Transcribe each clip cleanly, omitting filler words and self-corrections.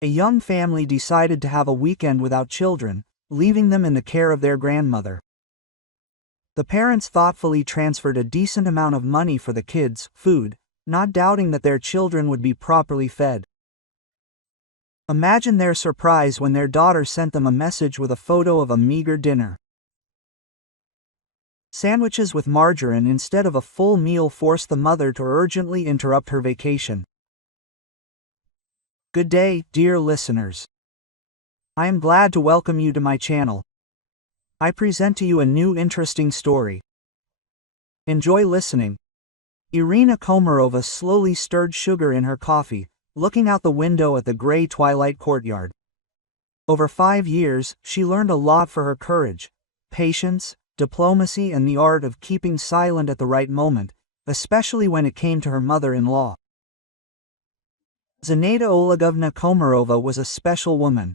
A young family decided to have a weekend without children, leaving them in the care of their grandmother. The parents thoughtfully transferred a decent amount of money for the kids' food, not doubting that their children would be properly fed. Imagine their surprise when their daughter sent them a message with a photo of a meager dinner. Sandwiches with margarine instead of a full meal forced the mother to urgently interrupt her vacation. Good day, dear listeners. I am glad to welcome you to my channel. I present to you a new interesting story. Enjoy listening. Irina Komarova slowly stirred sugar in her coffee, looking out the window at the gray twilight courtyard. Over 5 years, she learned a lot for her courage, patience, diplomacy and the art of keeping silent at the right moment, especially when it came to her mother-in-law. Zinaida Olegovna Komarova was a special woman.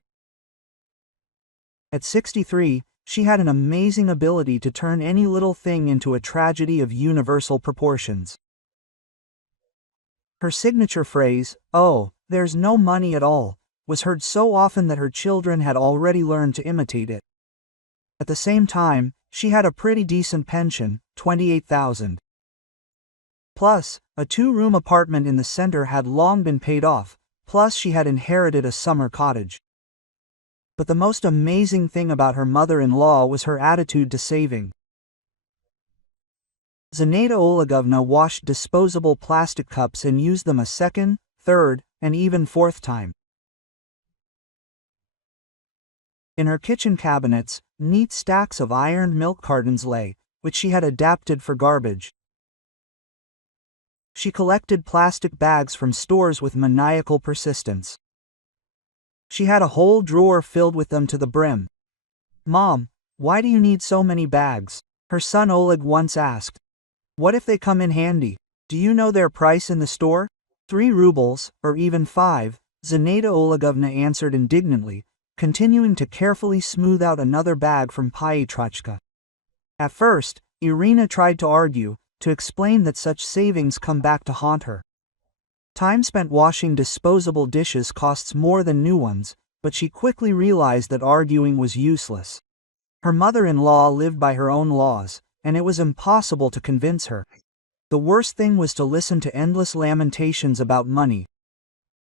At 63, she had an amazing ability to turn any little thing into a tragedy of universal proportions. Her signature phrase, "Oh, there's no money at all," was heard so often that her children had already learned to imitate it. At the same time, she had a pretty decent pension, $28,000. Plus, a 2-room apartment in the center had long been paid off, plus she had inherited a summer cottage. But the most amazing thing about her mother-in-law was her attitude to saving. Zinaida Olegovna washed disposable plastic cups and used them a second, third, and even fourth time. In her kitchen cabinets, neat stacks of ironed milk cartons lay, which she had adapted for garbage. She collected plastic bags from stores with maniacal persistence. She had a whole drawer filled with them to the brim. "Mom, why do you need so many bags?" her son Oleg once asked. "What if they come in handy? Do you know their price in the store? 3 rubles, or even 5, Zinaida Olegovna answered indignantly, continuing to carefully smooth out another bag from Pietrachka. At first, Irina tried to argue, to explain that such savings come back to haunt her. Time spent washing disposable dishes costs more than new ones, but she quickly realized that arguing was useless. Her mother-in-law lived by her own laws, and it was impossible to convince her. The worst thing was to listen to endless lamentations about money.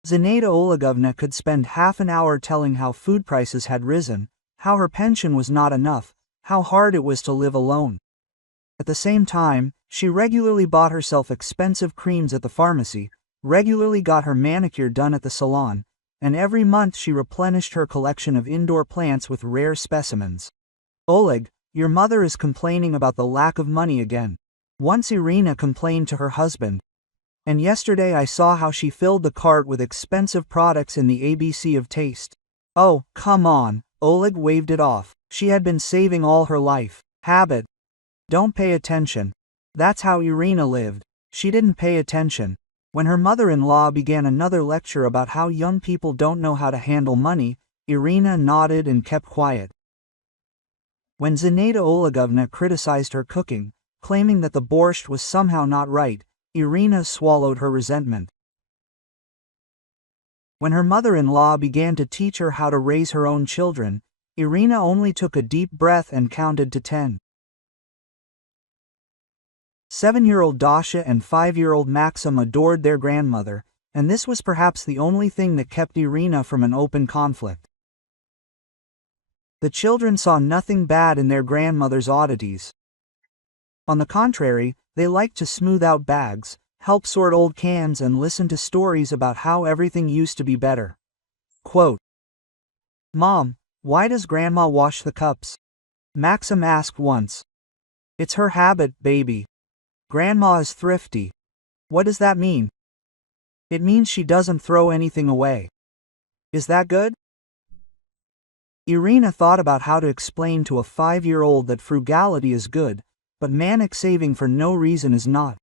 Zinaida Olegovna could spend half an hour telling how food prices had risen, how her pension was not enough, how hard it was to live alone. At the same time, she regularly bought herself expensive creams at the pharmacy, regularly got her manicure done at the salon, and every month she replenished her collection of indoor plants with rare specimens. "Oleg, your mother is complaining about the lack of money again," once Irina complained to her husband. "And yesterday I saw how she filled the cart with expensive products in the ABC of taste." "Oh, come on," Oleg waved it off. She had been saving all her life. Habit. Don't pay attention. That's how Irina lived. She didn't pay attention. When her mother-in-law began another lecture about how young people don't know how to handle money, Irina nodded and kept quiet. When Zinaida Olegovna criticized her cooking, claiming that the borscht was somehow not right, Irina swallowed her resentment. When her mother-in-law began to teach her how to raise her own children, Irina only took a deep breath and counted to 10. 7-year-old Dasha and 5-year-old Maxim adored their grandmother, and this was perhaps the only thing that kept Irina from an open conflict. The children saw nothing bad in their grandmother's oddities. On the contrary, they liked to smooth out bags, help sort old cans and listen to stories about how everything used to be better. Quote, "Mom, why does Grandma wash the cups?" Maxim asked once. "It's her habit, baby. Grandma is thrifty." "What does that mean?" "It means she doesn't throw anything away." "Is that good?" Irina thought about how to explain to a 5-year-old that frugality is good, but manic saving for no reason is not.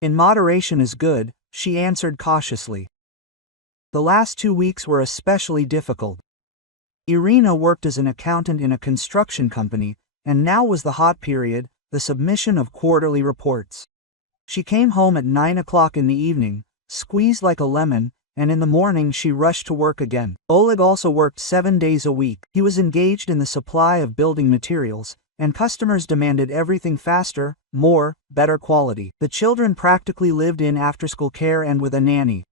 "In moderation is good," she answered cautiously. The last 2 weeks were especially difficult. Irina worked as an accountant in a construction company, and now was the hot period, the submission of quarterly reports. She came home at 9 o'clock in the evening, squeezed like a lemon, and in the morning she rushed to work again. Oleg also worked 7 days a week. He was engaged in the supply of building materials, and customers demanded everything faster, more, better quality. The children practically lived in after-school care and with a nanny.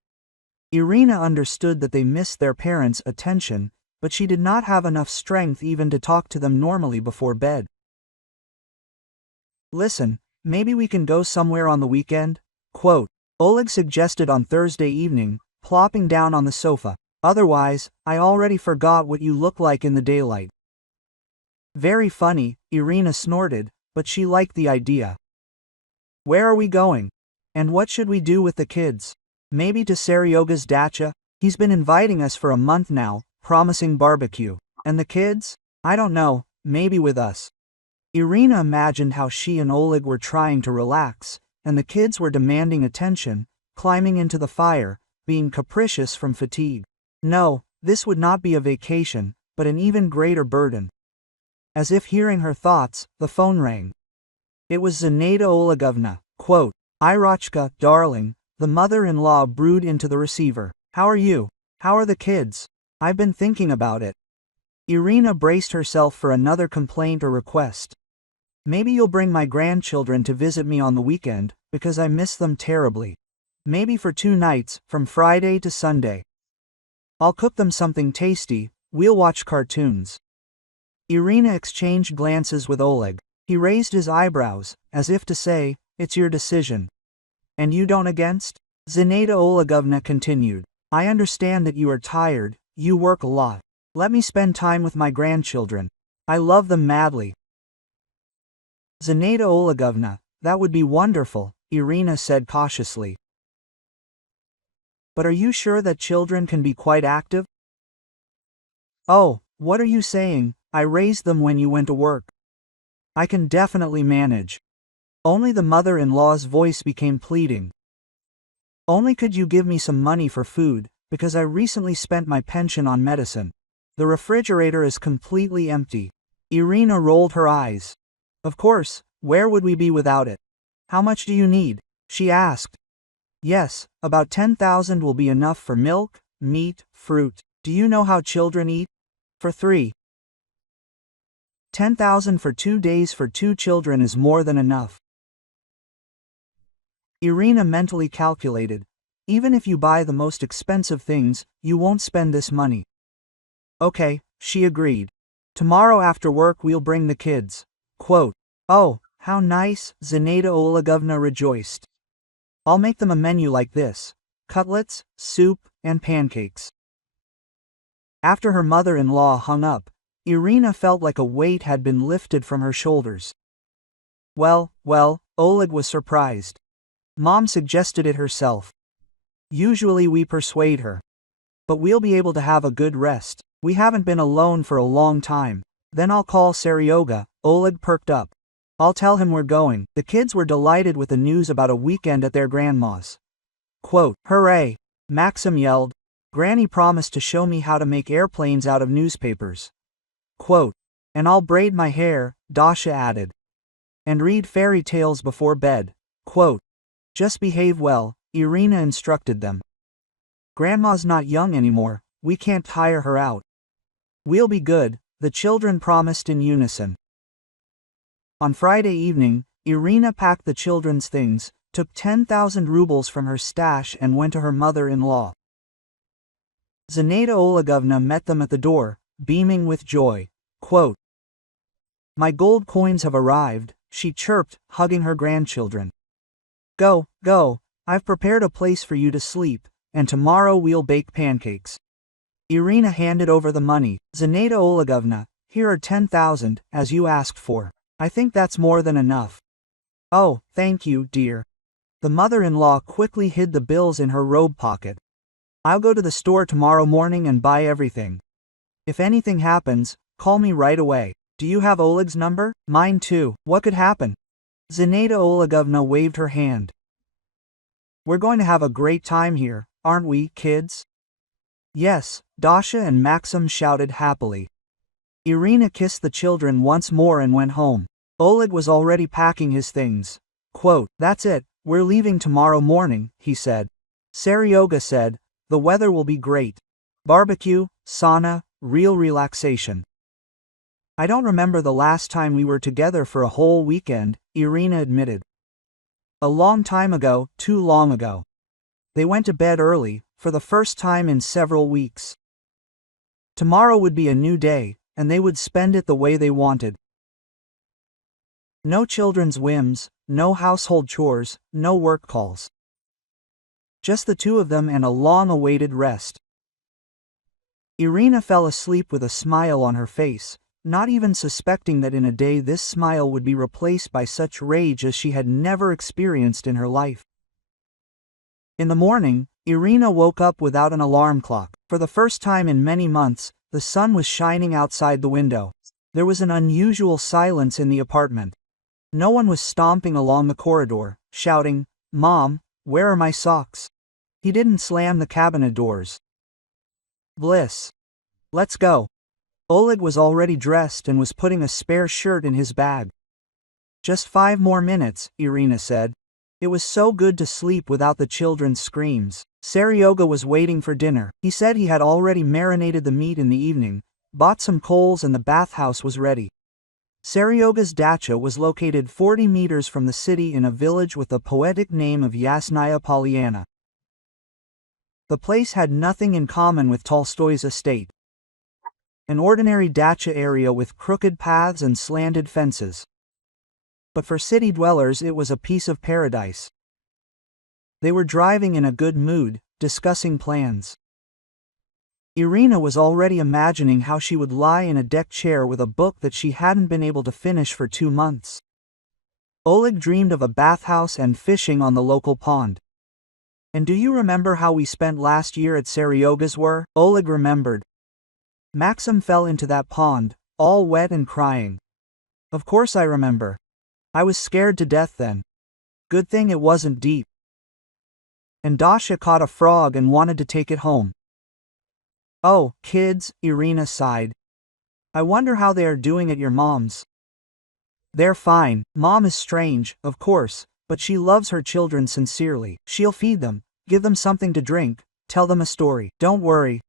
Irina understood that they missed their parents' attention, but she did not have enough strength even to talk to them normally before bed. "Listen, maybe we can go somewhere on the weekend?" Quote, Oleg suggested on Thursday evening, plopping down on the sofa. "Otherwise, I already forgot what you look like in the daylight." Very funny, Irina snorted, but she liked the idea. "Where are we going? And what should we do with the kids? Maybe to Seryoga's dacha? He's been inviting us for a month now, promising barbecue. And the kids? I don't know, maybe with us." Irina imagined how she and Oleg were trying to relax, and the kids were demanding attention, climbing into the fire, being capricious from fatigue. No, this would not be a vacation, but an even greater burden. As if hearing her thoughts, the phone rang. It was Zinaida Olegovna. Quote, "Irachka, darling," the mother-in-law brewed into the receiver. "How are you? How are the kids? I've been thinking about it." Irina braced herself for another complaint or request. "Maybe you'll bring my grandchildren to visit me on the weekend, because I miss them terribly. Maybe for 2 nights, from Friday to Sunday. I'll cook them something tasty, we'll watch cartoons." Irina exchanged glances with Oleg. He raised his eyebrows, as if to say, "It's your decision." "And you don't against?" Zinaida Olegovna continued. "I understand that you are tired, you work a lot. Let me spend time with my grandchildren. I love them madly." "Zinaida Olegovna, that would be wonderful," Irina said cautiously. "But are you sure that children can be quite active?" "Oh, what are you saying? I raised them when you went to work. I can definitely manage." Only the mother-in-law's voice became pleading. "Only could you give me some money for food, because I recently spent my pension on medicine. The refrigerator is completely empty." Irina rolled her eyes. "Of course, where would we be without it? How much do you need?" she asked. "Yes, about 10,000 will be enough for milk, meat, fruit. Do you know how children eat? For 3. 10,000 for 2 days for 2 children is more than enough." Irina mentally calculated. Even if you buy the most expensive things, you won't spend this money. "Okay," she agreed. "Tomorrow after work we'll bring the kids." Quote, "Oh, how nice," Zinaida Olegovna rejoiced. "I'll make them a menu like this: cutlets, soup, and pancakes." After her mother-in-law hung up, Irina felt like a weight had been lifted from her shoulders. Well, Oleg was surprised. Mom suggested it herself. Usually we persuade her. But we'll be able to have a good rest. We haven't been alone for a long time. Then I'll call Seryoga. Oleg perked up. "I'll tell him we're going." The kids were delighted with the news about a weekend at their grandma's. Quote, "Hooray!" Maxim yelled. "Granny promised to show me how to make airplanes out of newspapers." Quote, "And I'll braid my hair," Dasha added. "And read fairy tales before bed." Quote, "Just behave well," Irina instructed them. "Grandma's not young anymore, we can't tire her out." "We'll be good," the children promised in unison. On Friday evening, Irina packed the children's things, took 10,000 rubles from her stash and went to her mother-in-law. Zinaida Olegovna met them at the door, beaming with joy. Quote, "My gold coins have arrived," she chirped, hugging her grandchildren. Go, I've prepared a place for you to sleep, and tomorrow we'll bake pancakes." Irina handed over the money. "Zinaida Olegovna, here are 10,000, as you asked for. I think that's more than enough." "Oh, thank you, dear." The mother-in-law quickly hid the bills in her robe pocket. "I'll go to the store tomorrow morning and buy everything. If anything happens, call me right away." "Do you have Oleg's number?" "Mine too. What could happen?" Zinaida Olegovna waved her hand. "We're going to have a great time here, aren't we, kids?" "Yes," Dasha and Maxim shouted happily. Irina kissed the children once more and went home. Oleg was already packing his things. Quote, "That's it, we're leaving tomorrow morning," he said. Seryoga said, The weather will be great. Barbecue, sauna, real relaxation. I don't remember the last time we were together for a whole weekend, Irina admitted. A long time ago, too long ago. They went to bed early, for the first time in several weeks. Tomorrow would be a new day, and they would spend it the way they wanted. No children's whims, no household chores, no work calls. Just the two of them and a long-awaited rest. Irina fell asleep with a smile on her face, not even suspecting that in a day this smile would be replaced by such rage as she had never experienced in her life. In the morning, Irina woke up without an alarm clock. For the first time in many months, the sun was shining outside the window. There was an unusual silence in the apartment. No one was stomping along the corridor, shouting, "Mom, where are my socks?" He didn't slam the cabinet doors. Bliss. Let's go. Oleg was already dressed and was putting a spare shirt in his bag. Just 5 more minutes, Irina said. It was so good to sleep without the children's screams. Seryoga was waiting for dinner. He said he had already marinated the meat in the evening, bought some coals, and the bathhouse was ready. Seryoga's dacha was located 40 meters from the city in a village with the poetic name of Yasnaya Polyana. The place had nothing in common with Tolstoy's estate. An ordinary dacha area with crooked paths and slanted fences. But for city dwellers it was a piece of paradise. They were driving in a good mood, discussing plans. Irina was already imagining how she would lie in a deck chair with a book that she hadn't been able to finish for 2 months. Oleg dreamed of a bathhouse and fishing on the local pond. And do you remember how we spent last year at Seryoga's were? Oleg remembered. Maxim fell into that pond, all wet and crying. Of course I remember. I was scared to death then. Good thing it wasn't deep. And Dasha caught a frog and wanted to take it home. Oh, kids, Irina sighed. I wonder how they are doing at your mom's. They're fine. Mom is strange, of course, but she loves her children sincerely. She'll feed them, give them something to drink, tell them a story. Don't worry.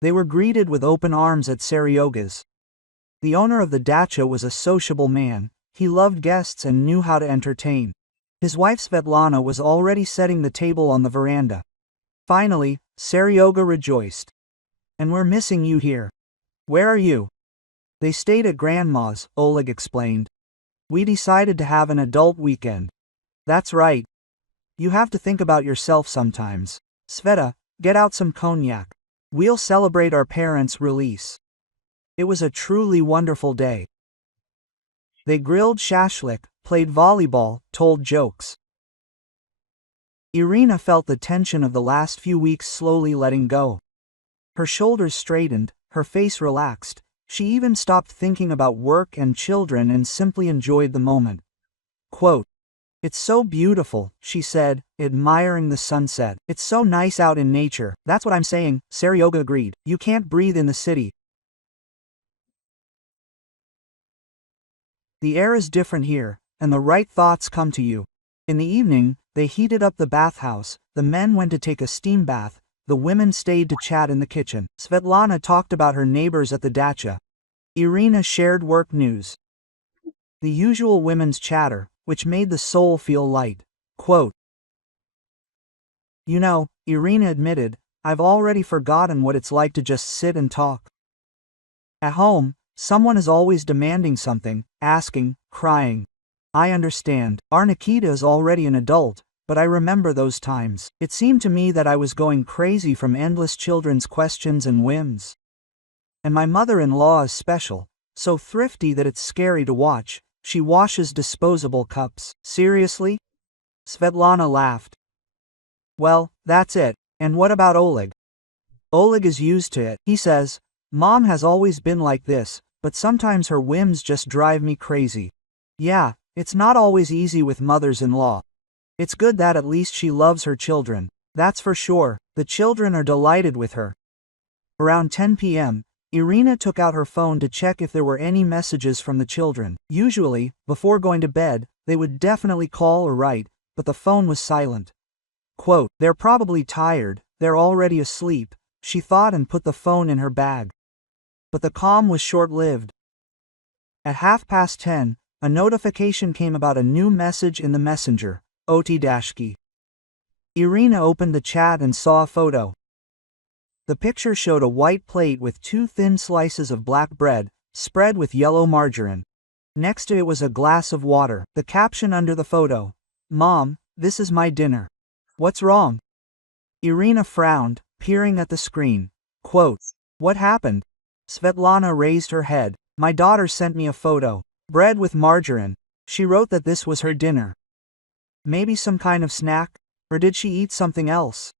They were greeted with open arms at Seryoga's. The owner of the dacha was a sociable man. He loved guests and knew how to entertain. His wife Svetlana was already setting the table on the veranda. Finally, Seryoga rejoiced. And we're missing you here. Where are you? They stayed at Grandma's, Oleg explained. We decided to have an adult weekend. That's right. You have to think about yourself sometimes. Sveta, get out some cognac. We'll celebrate our parents' release. It was a truly wonderful day. They grilled shashlik, played volleyball, told jokes. Irina felt the tension of the last few weeks slowly letting go. Her shoulders straightened, her face relaxed. She even stopped thinking about work and children and simply enjoyed the moment. Quote, "It's so beautiful," she said, admiring the sunset. "It's so nice out in nature." That's what I'm saying, Seryoga agreed. You can't breathe in the city. The air is different here, and the right thoughts come to you. In the evening, they heated up the bathhouse. The men went to take a steam bath. The women stayed to chat in the kitchen. Svetlana talked about her neighbors at the dacha. Irina shared work news. The usual women's chatter, which made the soul feel light. Quote, "You know," Irina admitted, "I've already forgotten what it's like to just sit and talk. At home, someone is always demanding something, asking, crying. I understand. Our Nikita is already an adult, but I remember those times. It seemed to me that I was going crazy from endless children's questions and whims. And my mother-in-law is special, so thrifty that it's scary to watch. She washes disposable cups." Seriously? Svetlana laughed. "Well, that's it. And what about Oleg?" "Oleg is used to it. He says, 'Mom has always been like this, but sometimes her whims just drive me crazy.' Yeah, it's not always easy with mothers-in-law. It's good that at least she loves her children. That's for sure. The children are delighted with her." Around 10 p.m., Irina took out her phone to check if there were any messages from the children. Usually, before going to bed, they would definitely call or write, but the phone was silent. Quote, "They're probably tired, they're already asleep, she thought and put the phone in her bag. But the calm was short-lived. At 10:30, a notification came about a new message in the messenger, Otdashki. Irina opened the chat and saw a photo. The picture showed a white plate with 2 thin slices of black bread, spread with yellow margarine. Next to it was a glass of water. The caption under the photo, "Mom, this is my dinner. What's wrong?" Irina frowned, peering at the screen. Quote, "What happened?" Svetlana raised her head. "My daughter sent me a photo. Bread with margarine. She wrote that this was her dinner. Maybe some kind of snack? Or did she eat something else?"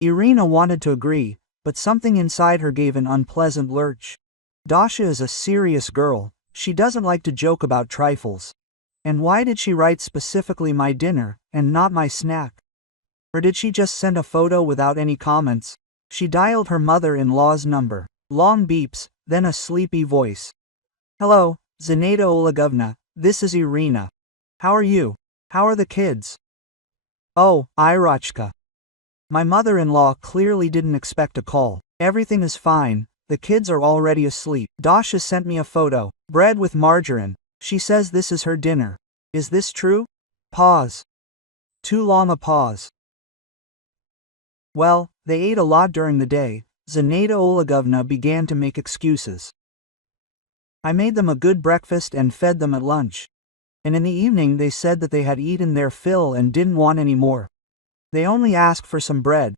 Irina wanted to agree, but something inside her gave an unpleasant lurch. Dasha is a serious girl. She doesn't like to joke about trifles. And why did she write specifically my dinner, and not my snack? Or did she just send a photo without any comments? She dialed her mother-in-law's number. Long beeps, then a sleepy voice. "Hello, Zinaida Olegovna, this is Irina. How are you? How are the kids?" "Oh, Irachka." My mother-in-law clearly didn't expect a call. "Everything is fine, the kids are already asleep. Dasha sent me a photo. Bread with margarine. She says this is her dinner. Is this true?" Pause. Too long a pause. "Well, they ate a lot during the day." Zinaida Olegovna began to make excuses. "I made them a good breakfast and fed them at lunch. And in the evening they said that they had eaten their fill and didn't want any more. They only asked for some bread."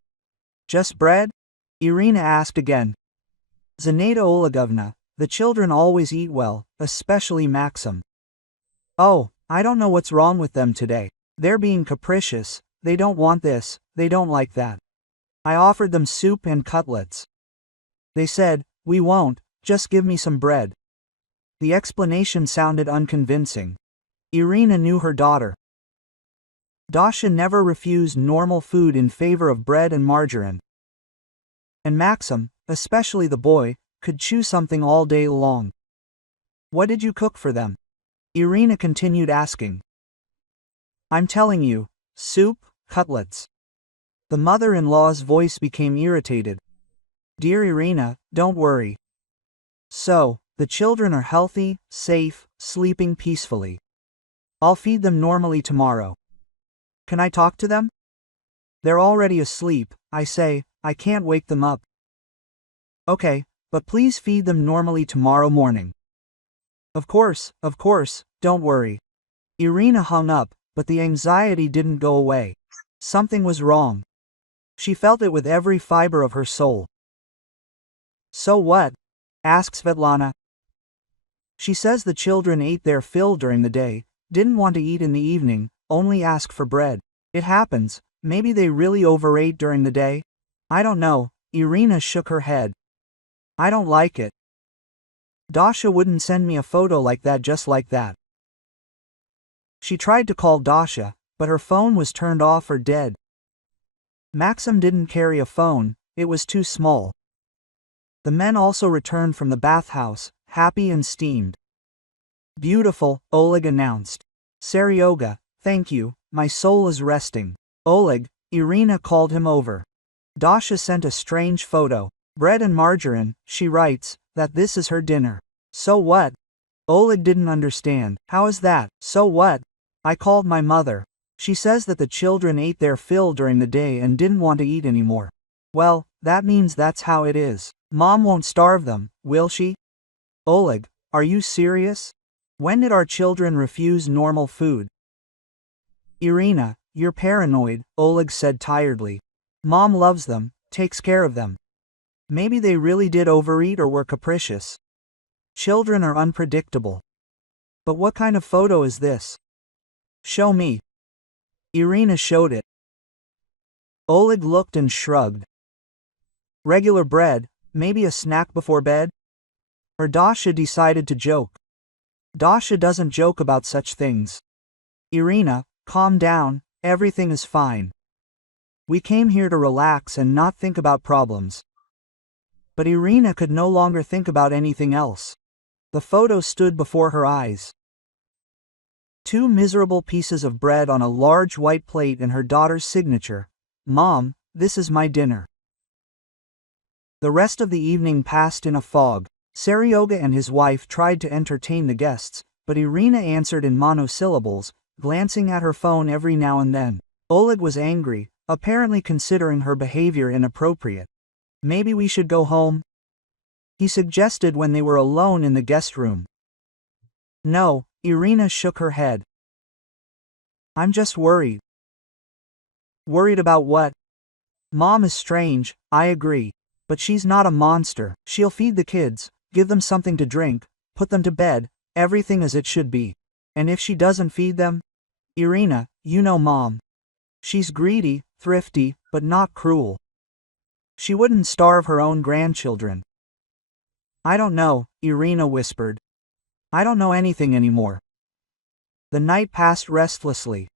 "Just bread?" Irina asked again. "Zinaida Olegovna, the children always eat well, especially Maxim." "Oh, I don't know what's wrong with them today. They're being capricious, they don't want this, they don't like that. I offered them soup and cutlets. They said, 'We won't, just give me some bread.'" The explanation sounded unconvincing. Irina knew her daughter. Dasha never refused normal food in favor of bread and margarine. And Maxim, especially the boy, could chew something all day long. "What did you cook for them?" Irina continued asking. "I'm telling you, soup, cutlets." The mother-in-law's voice became irritated. "Dear Irina, don't worry. So, the children are healthy, safe, sleeping peacefully. I'll feed them normally tomorrow. Can I talk to them? They're already asleep, I say, I can't wake them up." "Okay, but please feed them normally tomorrow morning." Of course, don't worry." Irina hung up, but the anxiety didn't go away. Something was wrong. She felt it with every fiber of her soul. "So what?" asked Svetlana. "She says the children ate their fill during the day, didn't want to eat in the evening, only asked for bread. It happens, maybe they really overate during the day? I don't know." Irina shook her head. "I don't like it. Dasha wouldn't send me a photo like that just like that." She tried to call Dasha, but her phone was turned off or dead. Maxim didn't carry a phone, it was too small. The men also returned from the bathhouse, happy and steamed. "Beautiful," Oleg announced. "Seryoga, thank you, my soul is resting." "Oleg," Irina called him over. Dasha sent a strange photo. "Bread and margarine," she writes, "that this is her dinner." "So what?" Oleg didn't understand. "How is that, so what?" "I called my mother. She says that the children ate their fill during the day and didn't want to eat anymore. Well, that means that's how it is. Mom won't starve them, will she?" "Oleg, are you serious? When did our children refuse normal food?" "Irina, you're paranoid," Oleg said tiredly. "Mom loves them, takes care of them. Maybe they really did overeat or were capricious. Children are unpredictable. But what kind of photo is this? Show me." Irina showed it. Oleg looked and shrugged. "Regular bread, maybe a snack before bed?" Or Dasha decided to joke. Dasha doesn't joke about such things. "Irina, calm down, everything is fine. We came here to relax and not think about problems." But Irina could no longer think about anything else. The photo stood before her eyes. 2 miserable pieces of bread on a large white plate and her daughter's signature, "Mom, this is my dinner. The rest of the evening passed in a fog. Seryoga and his wife tried to entertain the guests, but Irina answered in monosyllables, glancing at her phone every now and then. Oleg was angry, apparently considering her behavior inappropriate. Maybe we should go home? He suggested when they were alone in the guest room. No, Irina shook her head. I'm just worried. Worried about what? Mom is strange, I agree. But she's not a monster. She'll feed the kids, give them something to drink, put them to bed, everything as it should be. And if she doesn't feed them? Irina, you know Mom. She's greedy, thrifty, but not cruel. She wouldn't starve her own grandchildren. I don't know, Irina whispered. I don't know anything anymore. The night passed restlessly.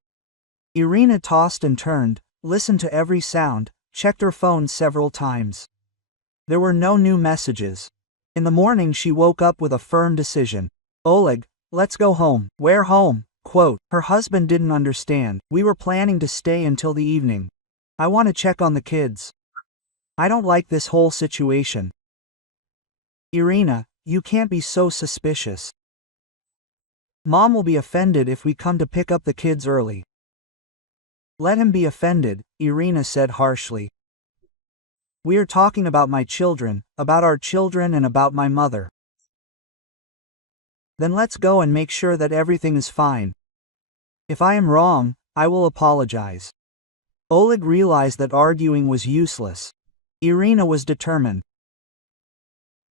Irina tossed and turned, listened to every sound, checked her phone several times. There were no new messages. In the morning she woke up with a firm decision. Oleg, let's go home. Where home? Quote. Her husband didn't understand. We were planning to stay until the evening. I want to check on the kids. I don't like this whole situation. Irina, you can't be so suspicious. Mom will be offended if we come to pick up the kids early. Let him be offended, Irina said harshly. We are talking about my children, about our children and about my mother. Then let's go and make sure that everything is fine. If I am wrong, I will apologize. Oleg realized that arguing was useless. Irina was determined.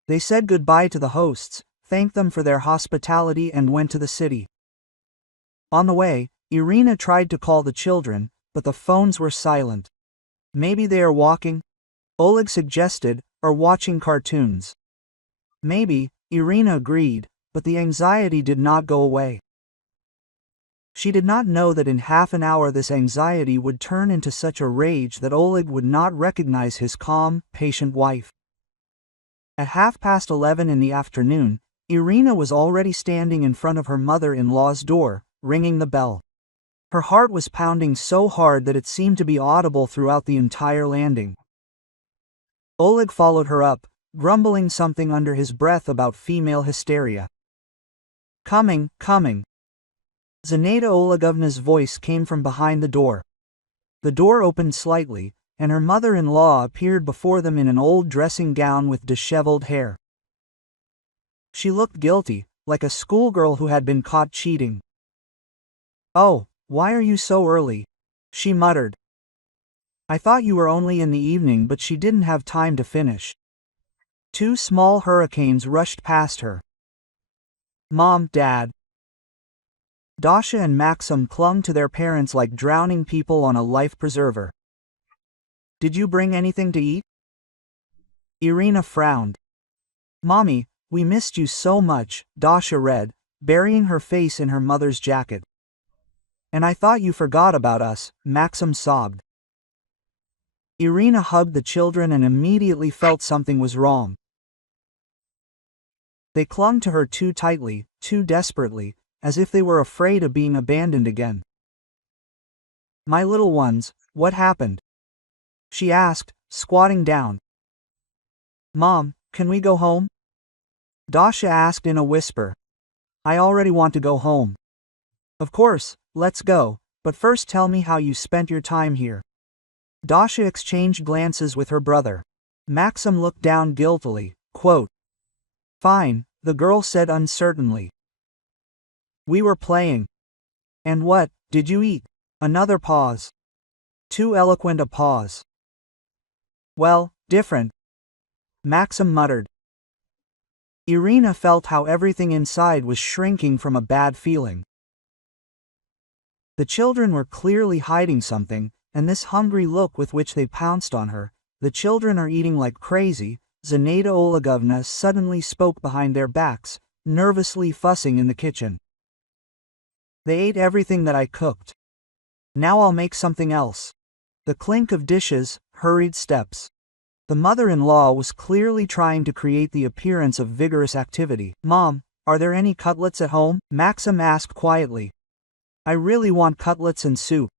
They said goodbye to the hosts, thanked them for their hospitality and went to the city. On the way, Irina tried to call the children, but the phones were silent. Maybe they are walking? Oleg suggested, or watching cartoons. Maybe, Irina agreed, but the anxiety did not go away. She did not know that in half an hour this anxiety would turn into such a rage that Oleg would not recognize his calm, patient wife. At 11:30 in the afternoon, Irina was already standing in front of her mother-in-law's door, ringing the bell. Her heart was pounding so hard that it seemed to be audible throughout the entire landing. Oleg followed her up, grumbling something under his breath about female hysteria. Coming, coming. Zinaida Olegovna's voice came from behind the door. The door opened slightly, and her mother-in-law appeared before them in an old dressing gown with disheveled hair. She looked guilty, like a schoolgirl who had been caught cheating. Oh, why are you so early? She muttered. I thought you were only in the evening, but she didn't have time to finish. Two small hurricanes rushed past her. Mom, Dad. Dasha and Maxim clung to their parents like drowning people on a life preserver. Did you bring anything to eat? Irina frowned. Mommy, we missed you so much, Dasha read, burying her face in her mother's jacket. And I thought you forgot about us, Maxim sobbed. Irina hugged the children and immediately felt something was wrong. They clung to her too tightly, too desperately, as if they were afraid of being abandoned again. My little ones, what happened? She asked, squatting down. Mom, can we go home? Dasha asked in a whisper. I already want to go home. Of course, let's go, but first tell me how you spent your time here. Dasha exchanged glances with her brother. Maxim looked down guiltily, quote. Fine, the girl said uncertainly. We were playing. And what, did you eat? Another pause. Too eloquent a pause. Well, different. Maxim muttered. Irina felt how everything inside was shrinking from a bad feeling. The children were clearly hiding something, and this hungry look with which they pounced on her, the children are eating like crazy, Zinaida Olegovna suddenly spoke behind their backs, nervously fussing in the kitchen. They ate everything that I cooked. Now I'll make something else. The clink of dishes, hurried steps. The mother-in-law was clearly trying to create the appearance of vigorous activity. Mom, are there any cutlets at home? Maxim asked quietly. I really want cutlets and soup.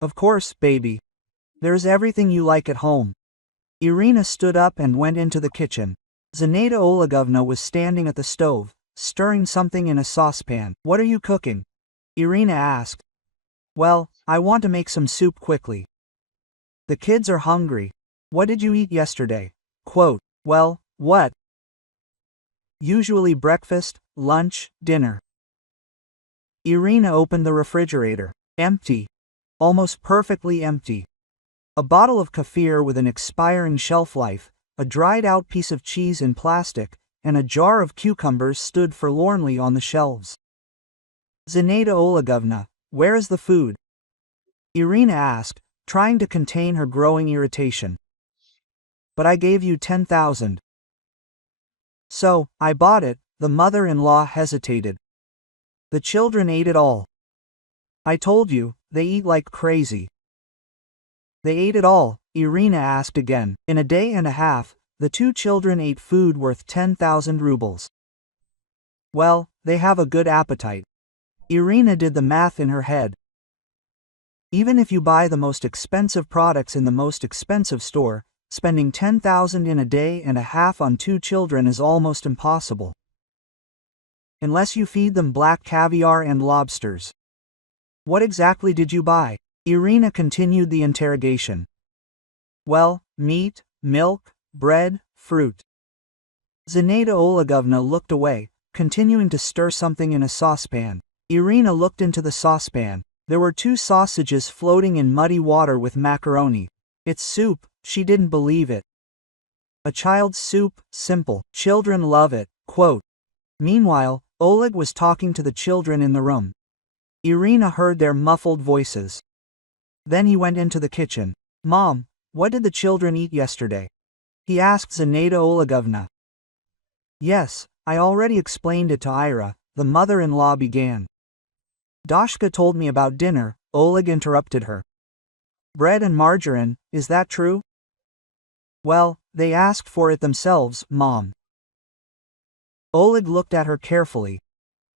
Of course, baby. There's everything you like at home. Irina stood up and went into the kitchen. Zinaida Olegovna was standing at the stove, stirring something in a saucepan. What are you cooking? Irina asked. Well, I want to make some soup quickly. The kids are hungry. What did you eat yesterday? Quote, well, what? Usually breakfast, lunch, dinner. Irina opened the refrigerator. Empty. Almost perfectly empty. A bottle of kefir with an expiring shelf life, a dried-out piece of cheese in plastic, and a jar of cucumbers stood forlornly on the shelves. Zinaida Olegovna, where is the food? Irina asked, trying to contain her growing irritation. But I gave you 10,000. So, I bought it. The mother-in-law hesitated. The children ate it all. I told you, they eat like crazy. They ate it all, Irina asked again. In a day and a half, the two children ate food worth 10,000 rubles. Well, they have a good appetite. Irina did the math in her head. Even if you buy the most expensive products in the most expensive store, spending 10,000 in a day and a half on two children is almost impossible. Unless you feed them black caviar and lobsters. What exactly did you buy? Irina continued the interrogation. Well, meat, milk, bread, fruit. Zinaida Olegovna looked away, continuing to stir something in a saucepan. Irina looked into the saucepan. There were 2 sausages floating in muddy water with macaroni. It's soup, she didn't believe it. A child's soup, simple, children love it, quote. Meanwhile, Oleg was talking to the children in the room. Irina heard their muffled voices. Then he went into the kitchen. Mom, what did the children eat yesterday? He asked Zinaida Olegovna. Yes, I already explained it to Ira, the mother-in-law began. Dashka told me about dinner, Oleg interrupted her. Bread and margarine, is that true? Well, they asked for it themselves, Mom. Oleg looked at her carefully.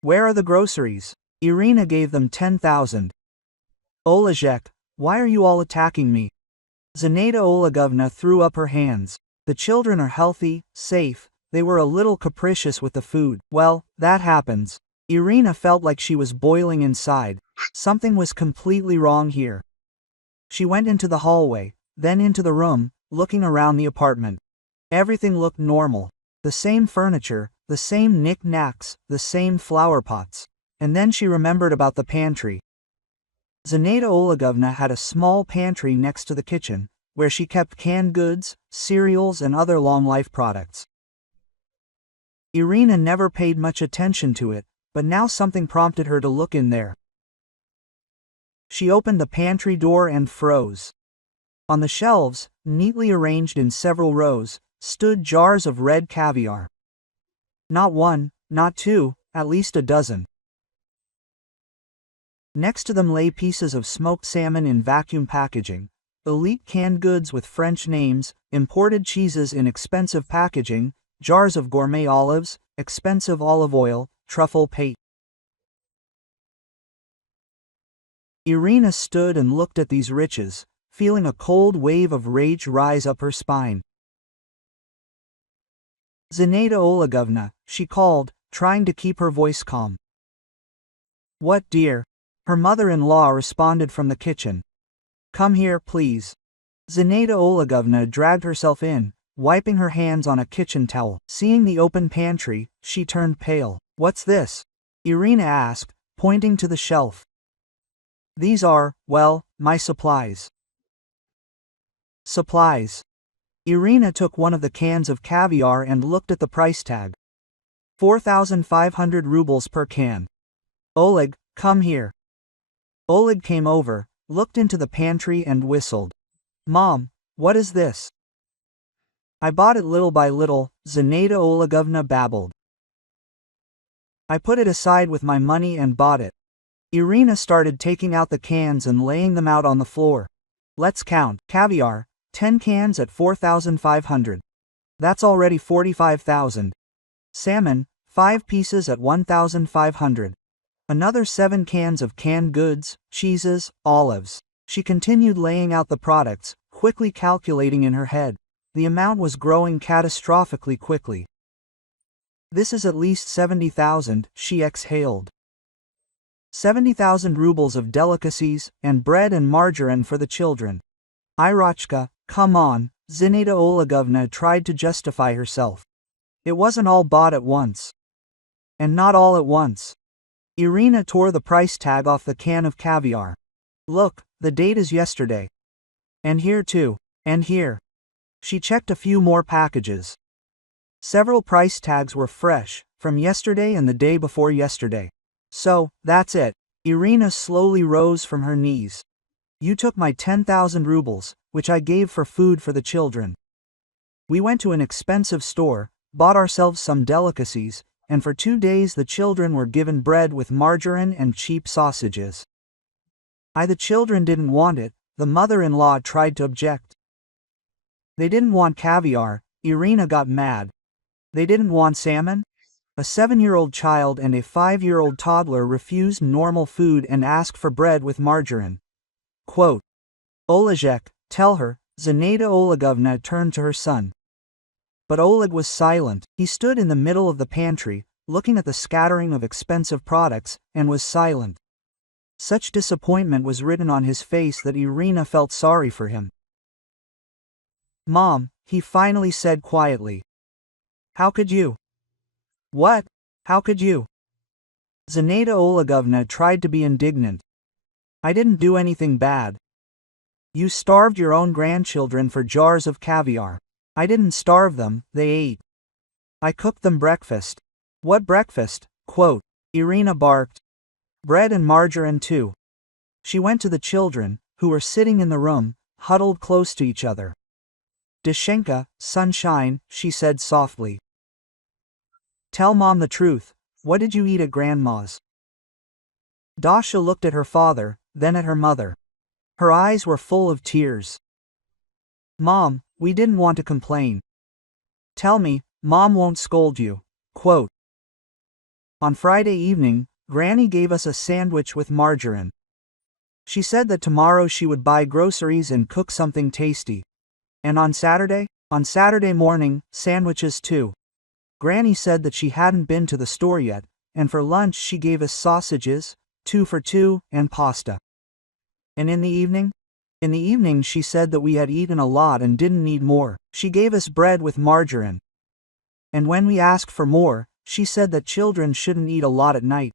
Where are the groceries? Irina gave them 10,000. Olejek, why are you all attacking me? Zinaida Olegovna threw up her hands. The children are healthy, safe, they were a little capricious with the food. Well, that happens. Irina felt like she was boiling inside. Something was completely wrong here. She went into the hallway, then into the room, looking around the apartment. Everything looked normal. The same furniture, the same knick-knacks, the same flower pots. And then she remembered about the pantry. Zinaida Olegovna had a small pantry next to the kitchen, where she kept canned goods, cereals and other long-life products. Irina never paid much attention to it, but now something prompted her to look in there. She opened the pantry door and froze. On the shelves, neatly arranged in several rows, stood jars of red caviar. Not 1, not 2, at least a dozen. Next to them lay pieces of smoked salmon in vacuum packaging, elite canned goods with French names, imported cheeses in expensive packaging, jars of gourmet olives, expensive olive oil, truffle paste. Irina stood and looked at these riches, feeling a cold wave of rage rise up her spine. Zinaida Olegovna, she called, trying to keep her voice calm. What, dear? Her mother-in-law responded from the kitchen. Come here, please. Zinaida Olegovna dragged herself in, wiping her hands on a kitchen towel. Seeing the open pantry, she turned pale. What's this? Irina asked, pointing to the shelf. These are, well, my supplies. Supplies. Irina took one of the cans of caviar and looked at the price tag. 4,500 rubles per can. Oleg, come here. Oleg came over, looked into the pantry and whistled. Mom, what is this? I bought it little by little, Zinaida Olegovna babbled. I put it aside with my money and bought it. Irina started taking out the cans and laying them out on the floor. Let's count. Caviar, 10 cans at 4,500. That's already 45,000. Salmon, 5 pieces at 1,500. Another 7 cans of canned goods, cheeses, olives. She continued laying out the products, quickly calculating in her head. The amount was growing catastrophically quickly. This is at least 70,000, she exhaled. 70,000 rubles of delicacies, and bread and margarine for the children. Irachka, come on, Zinaida Olegovna tried to justify herself. It wasn't all bought at once. And not all at once. Irina tore the price tag off the can of caviar. Look, the date is yesterday. And here too. And here. She checked a few more packages. Several price tags were fresh, from yesterday and the day before yesterday. So, that's it. Irina slowly rose from her knees. You took my 10,000 rubles, which I gave for food for the children. We went to an expensive store, bought ourselves some delicacies, and for 2 days the children were given bread with margarine and cheap sausages. The children didn't want it, the mother-in-law tried to object. They didn't want caviar, Irina got mad. They didn't want salmon? A 7-year-old child and a 5-year-old toddler refused normal food and asked for bread with margarine. Quote, Olejek, tell her, Zinaida Olegovna turned to her son. But Oleg was silent. He stood in the middle of the pantry, looking at the scattering of expensive products, and was silent. Such disappointment was written on his face that Irina felt sorry for him. Mom, he finally said quietly. How could you? What? How could you? Zinaida Olegovna tried to be indignant. I didn't do anything bad. You starved your own grandchildren for jars of caviar. I didn't starve them, they ate. I cooked them breakfast. What breakfast? Quote, Irina barked. Bread and margarine too. She went to the children, who were sitting in the room, huddled close to each other. Dashenka, sunshine, she said softly. Tell Mom the truth, what did you eat at Grandma's? Dasha looked at her father, then at her mother. Her eyes were full of tears. Mom, we didn't want to complain. Tell me, Mom won't scold you. Quote. On Friday evening, Granny gave us a sandwich with margarine. She said that tomorrow she would buy groceries and cook something tasty. And on Saturday? On Saturday morning, sandwiches too. Granny said that she hadn't been to the store yet, and for lunch she gave us sausages, 2 for 2, and pasta. And in the evening? In the evening she said that we had eaten a lot and didn't need more. She gave us bread with margarine. And when we asked for more, she said that children shouldn't eat a lot at night.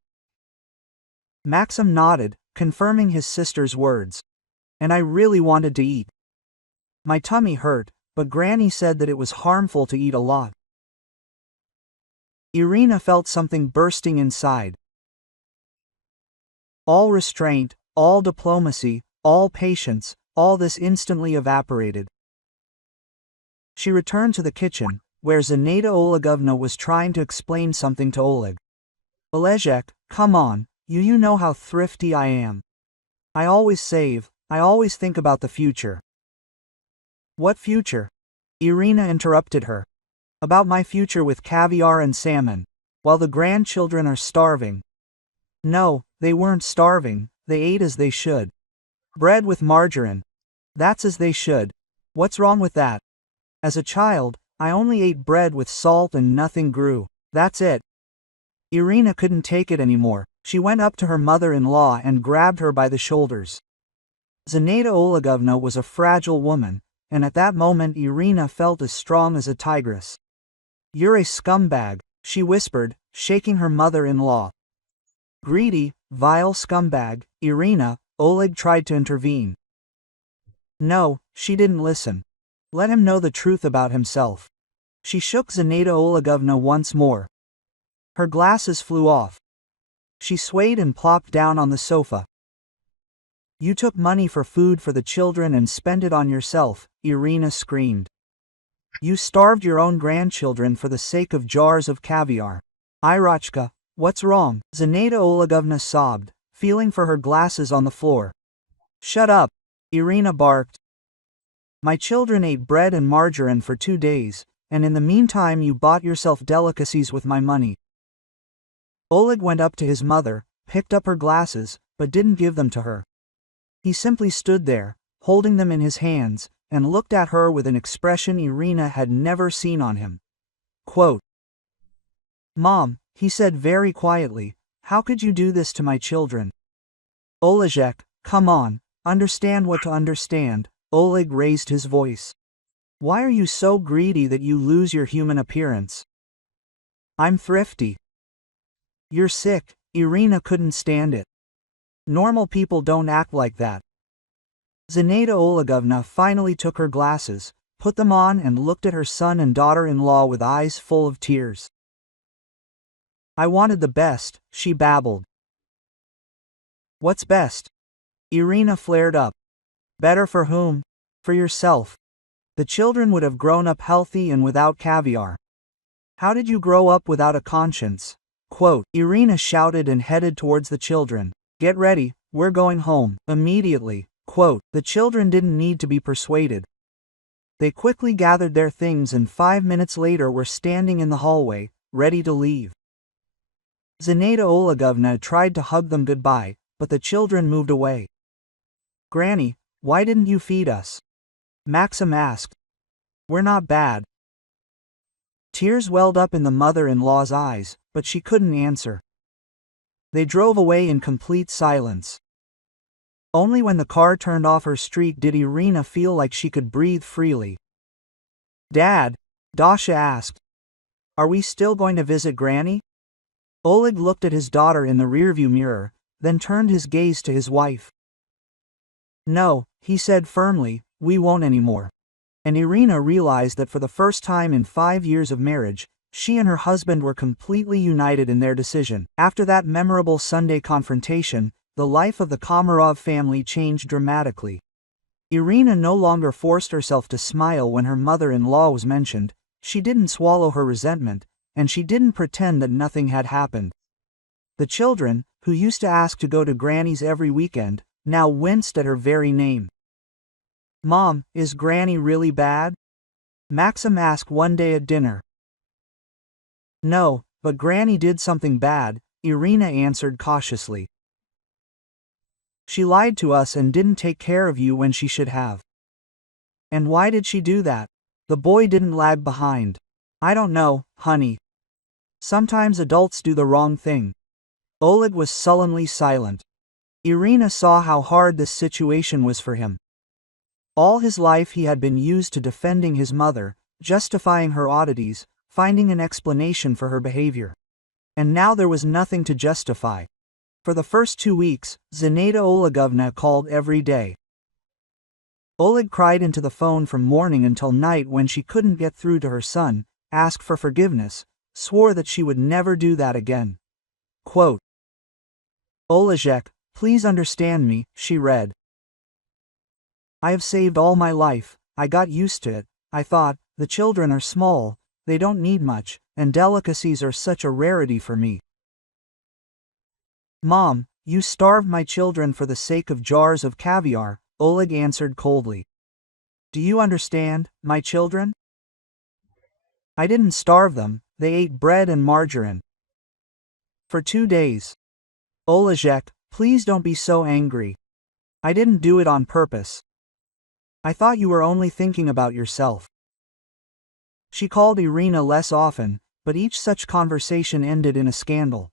Maxim nodded, confirming his sister's words. And I really wanted to eat. My tummy hurt, but Granny said that it was harmful to eat a lot. Irina felt something bursting inside. All restraint, all diplomacy, all patience, all this instantly evaporated. She returned to the kitchen, where Zinaida Olegovna was trying to explain something to Oleg. Olejek, come on, you know how thrifty I am. I always save, I always think about the future. What future? Irina interrupted her. About my future with caviar and salmon, while the grandchildren are starving. No, they weren't starving, they ate as they should. Bread with margarine. That's as they should. What's wrong with that? As a child, I only ate bread with salt and nothing grew. That's it. Irina couldn't take it anymore. She went up to her mother-in-law and grabbed her by the shoulders. Zinaida Olegovna was a fragile woman, and at that moment Irina felt as strong as a tigress. You're a scumbag, she whispered, shaking her mother-in-law. Greedy, vile scumbag, Irina, Oleg tried to intervene. No, she didn't listen. Let him know the truth about himself. She shook Zinaida Olegovna once more. Her glasses flew off. She swayed and plopped down on the sofa. You took money for food for the children and spent it on yourself, Irina screamed. You starved your own grandchildren for the sake of jars of caviar. Irachka, what's wrong? Zinaida Olegovna sobbed, feeling for her glasses on the floor. Shut up, Irina barked. My children ate bread and margarine for 2 days, and in the meantime you bought yourself delicacies with my money. Oleg went up to his mother, picked up her glasses, but didn't give them to her. He simply stood there, holding them in his hands, and looked at her with an expression Irina had never seen on him. Quote, "Mom," he said very quietly, "how could you do this to my children?" "Oleg, come on, understand what to understand." Oleg raised his voice. "Why are you so greedy that you lose your human appearance?" "I'm thrifty." "You're sick." Irina couldn't stand it. "Normal people don't act like that." Zinaida Olegovna finally took her glasses, put them on and looked at her son and daughter-in-law with eyes full of tears. "I wanted the best," she babbled. "What's best?" Irina flared up. "Better for whom? For yourself. The children would have grown up healthy and without caviar. How did you grow up without a conscience?" Quote, Irina shouted and headed towards the children. "Get ready, we're going home, immediately." Quote, the children didn't need to be persuaded. They quickly gathered their things and 5 minutes later were standing in the hallway, ready to leave. Zinaida Olegovna tried to hug them goodbye, but the children moved away. "Granny, why didn't you feed us?" Maxim asked. "We're not bad." Tears welled up in the mother-in-law's eyes, but she couldn't answer. They drove away in complete silence. Only when the car turned off her street did Irina feel like she could breathe freely. "Dad?" Dasha asked. "Are we still going to visit Granny?" Oleg looked at his daughter in the rearview mirror, then turned his gaze to his wife. "No," he said firmly, "we won't anymore." And Irina realized that for the first time in 5 years of marriage, she and her husband were completely united in their decision. After that memorable Sunday confrontation, the life of the Komarov family changed dramatically. Irina no longer forced herself to smile when her mother-in-law was mentioned, she didn't swallow her resentment, and she didn't pretend that nothing had happened. The children, who used to ask to go to Granny's every weekend, now winced at her very name. "Mom, is Granny really bad?" Maxim asked one day at dinner. "No, but Granny did something bad," Irina answered cautiously. "She lied to us and didn't take care of you when she should have." "And why did she do that?" The boy didn't lag behind. "I don't know, honey. Sometimes adults do the wrong thing." Oleg was sullenly silent. Irina saw how hard this situation was for him. All his life he had been used to defending his mother, justifying her oddities, finding an explanation for her behavior. And now there was nothing to justify. For the first 2 weeks, Zinaida Olegovna called every day. Oleg cried into the phone from morning until night when she couldn't get through to her son, asked for forgiveness, swore that she would never do that again. Quote, "Oleg, please understand me," she read. "I have saved all my life, I got used to it, I thought, the children are small, they don't need much, and delicacies are such a rarity for me." "Mom, you starved my children for the sake of jars of caviar," Oleg answered coldly. "Do you understand, my children? I didn't starve them, they ate bread and margarine. For 2 days. Oleg, please don't be so angry. I didn't do it on purpose. I thought you were only thinking about yourself." She called Irina less often, but each such conversation ended in a scandal.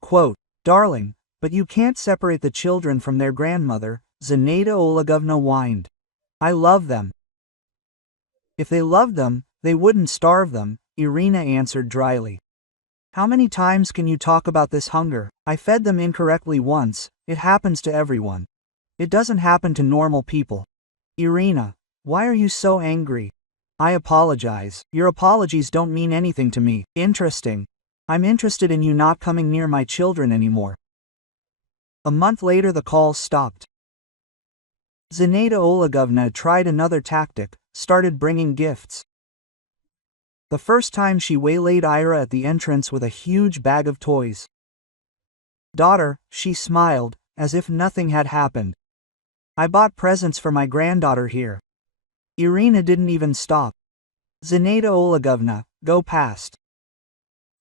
Quote, "Darling, but you can't separate the children from their grandmother," Zinaida Olegovna whined. "I love them." "If they loved them, they wouldn't starve them," Irina answered dryly. "How many times can you talk about this hunger? I fed them incorrectly once, it happens to everyone. It doesn't happen to normal people." "Irina, why are you so angry?" "I apologize. Your apologies don't mean anything to me." "Interesting. I'm interested in you not coming near my children anymore." A month later the calls stopped. Zinaida Olegovna tried another tactic, started bringing gifts. The first time she waylaid Ira at the entrance with a huge bag of toys. "Daughter," she smiled, as if nothing had happened. "I bought presents for my granddaughter here." Irina didn't even stop. "Zinaida Olegovna, go past.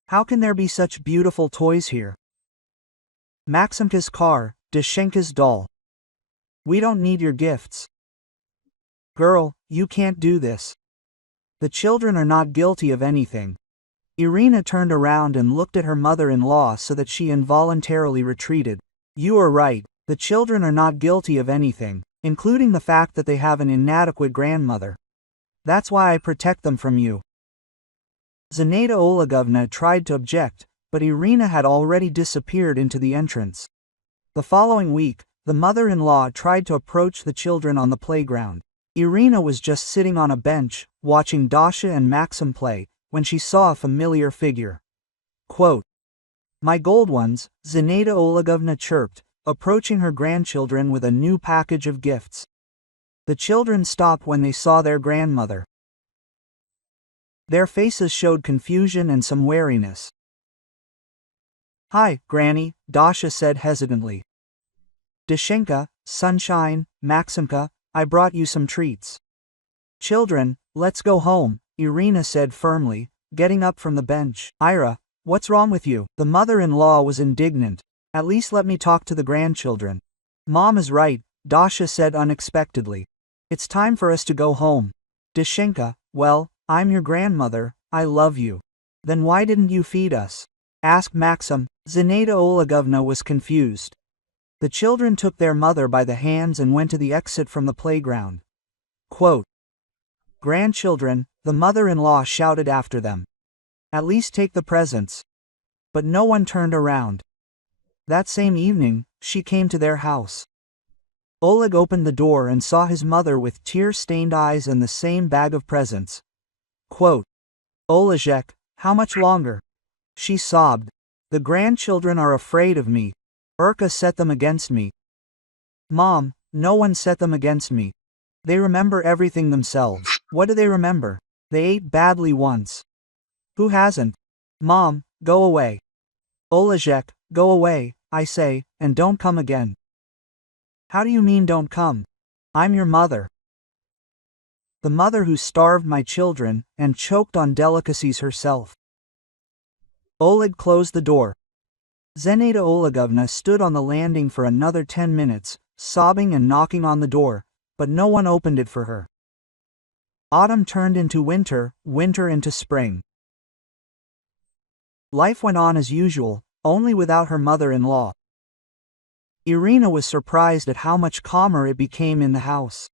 How can there be such beautiful toys here? Maximka's car, Dashenka's doll." We don't need your gifts. Girl, you can't do this. The children are not guilty of anything. Irina turned around and looked at her mother-in-law so that she involuntarily retreated. You are right, the children are not guilty of anything, including the fact that they have an inadequate grandmother. That's why I protect them from you. Zinaida Olegovna tried to object, but Irina had already disappeared into the entrance. The following week, the mother-in-law tried to approach the children on the playground. Irina was just sitting on a bench, watching Dasha and Maxim play, when she saw a familiar figure. Quote, "My gold ones," Zinaida Olegovna chirped, approaching her grandchildren with a new package of gifts. The children stopped when they saw their grandmother. Their faces showed confusion and some wariness. "Hi, Granny," Dasha said hesitantly. "Dashenka, Sunshine, Maximka, I brought you some treats." "Children, let's go home," Irina said firmly, getting up from the bench. "Ira, what's wrong with you?" The mother-in-law was indignant. "At least let me talk to the grandchildren." "Mom is right," Dasha said unexpectedly. "It's time for us to go home." "Dashenka, well, I'm your grandmother, I love you. Then why didn't you feed us?" asked Maxim. Zinaida Olegovna was confused. The children took their mother by the hands and went to the exit from the playground. Quote, "Grandchildren," the mother-in-law shouted after them. "At least take the presents." But no one turned around. That same evening, she came to their house. Oleg opened the door and saw his mother with tear-stained eyes and the same bag of presents. Quote, "Olejek, how much longer?" She sobbed. "The grandchildren are afraid of me. Urka set them against me." "Mom, no one set them against me. They remember everything themselves." "What do they remember?" "They ate badly once." "Who hasn't?" "Mom, go away." "Olejek, go away, I say, and don't come again." "How do you mean don't come? I'm your mother. The mother who starved my children and choked on delicacies herself." Oleg closed the door. Zinaida Olegovna stood on the landing for another 10 minutes, sobbing and knocking on the door, but no one opened it for her. Autumn turned into winter, winter into spring. Life went on as usual, only without her mother-in-law. Irina was surprised at how much calmer it became in the house.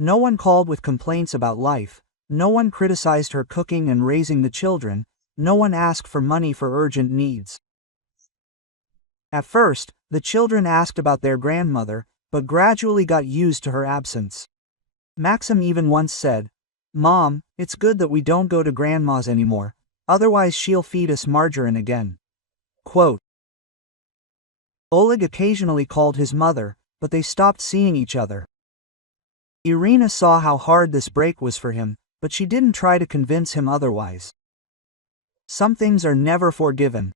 No one called with complaints about life, no one criticized her cooking and raising the children, no one asked for money for urgent needs. At first, the children asked about their grandmother, but gradually got used to her absence. Maxim even once said, "Mom, it's good that we don't go to grandma's anymore, otherwise she'll feed us margarine again." Quote, Oleg occasionally called his mother, but they stopped seeing each other. Irina saw how hard this break was for him, but she didn't try to convince him otherwise. Some things are never forgiven.